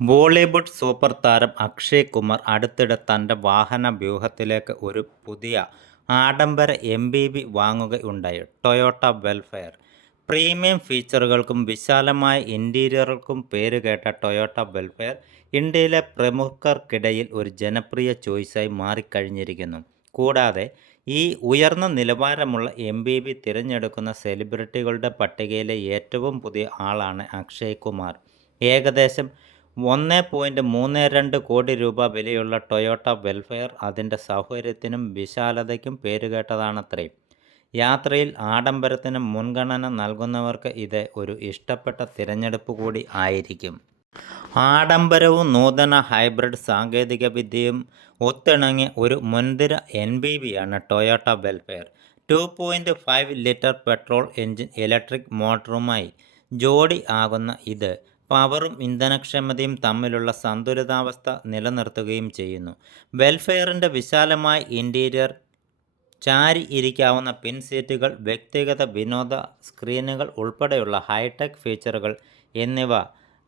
Bollywood super താരം അക്ഷയ് കുമാർ അടുത്തിടെ തന്റെ വാഹന വ്യൂഹത്തിലേക്ക് ഒരു പുതിയ ആഡംബര എം ബി ബി വാങ്ങുകയുണ്ടായി. ടൊയോട്ട വെൽഫെയർ പ്രീമിയം ഫീച്ചറുകൾക്കും വിശാലമായ ഇന്റീരിയറുകൾക്കും പേരുകേട്ട ടൊയോട്ട വെൽഫെയർ ഇന്ത്യയിലെ പ്രമുഖർക്കിടയിൽ ഒരു ജനപ്രിയ ചോയ്സായി മാറിക്കഴിഞ്ഞിരിക്കുന്നു. കൂടാതെ ഈ ഉയർന്ന നിലവാരമുള്ള എം ബി ബി തിരഞ്ഞെടുക്കുന്ന സെലിബ്രിറ്റികളുടെ പട്ടികയിലെ ഏറ്റവും പുതിയ ആളാണ് അക്ഷയ് കുമാർ. ഏകദേശം ഒന്ന് പോയിന്റ് മൂന്ന് രണ്ട് കോടി രൂപ വിലയുള്ള ടൊയോട്ട വെൽഫെയർ അതിന്റെ സൗകര്യത്തിനും വിശാലതയ്ക്കും പേരുകേട്ടതാണത്രേ. യാത്രയിൽ ആഡംബരത്തിന് മുൻഗണന നൽകുന്നവർക്ക് ഇത് ഒരു ഇഷ്ടപ്പെട്ട തിരഞ്ഞെടുപ്പ് കൂടി ആയിരിക്കും. ആഡംബരവും നൂതന ഹൈബ്രിഡ് സാങ്കേതികവിദ്യയും ഒത്തിണങ്ങിയ ഒരു മുൻതിര N P വിയാണ് Toyota Vellfire. Two point five litre petrol engine electric മോട്ടറുമായി ജോഡി ആകുന്ന ഇത് പവറും ഇന്ധനക്ഷമതയും തമ്മിലുള്ള സന്തുലിതാവസ്ഥ നിലനിർത്തുകയും ചെയ്യുന്നു. വെൽഫെയറിന്റെ വിശാലമായ ഇന്റീരിയർ ചാരി ഇരിക്കാവുന്ന പിൻ സീറ്റുകൾ വ്യക്തിഗത വിനോദ സ്ക്രീനുകൾ ഉൾപ്പെടെയുള്ള ഹൈടെക് ഫീച്ചറുകൾ എന്നിവ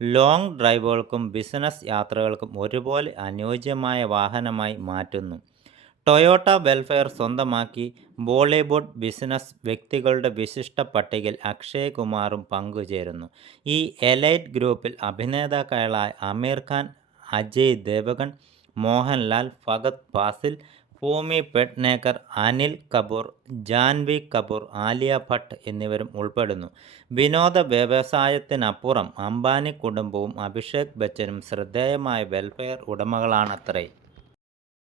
ലോങ് ഡ്രൈവുകൾക്കും ബിസിനസ് യാത്രകൾക്കും ഒരുപോലെ അനുയോജ്യമായ വാഹനമായി മാറ്റുന്നു. ടൊയോട്ട വെൽഫെയർ സ്വന്തമാക്കി ബോളിവുഡ് ബിസിനസ് വ്യക്തികളുടെ വിശിഷ്ട പട്ടികയിൽ അക്ഷയ് കുമാറും പങ്കുചേരുന്നു. ഈ എലൈറ്റ് ഗ്രൂപ്പിൽ അഭിനേതാക്കളായ അമീർ ഖാൻ അജയ് ദേവഗൺ മോഹൻലാൽ ഫഗത് ഫാസിൽ ഭൂമി പെട്നേക്കർ അനിൽ കപൂർ ജാൻവി കപൂർ ആലിയ ഭട്ട് എന്നിവരും ഉൾപ്പെടുന്നു. വിനോദ വ്യവസായത്തിനപ്പുറം അംബാനി കുടുംബവും അഭിഷേക് ബച്ചനും ശ്രദ്ധേയമായ വെൽഫെയർ ഉടമകളാണത്രേ.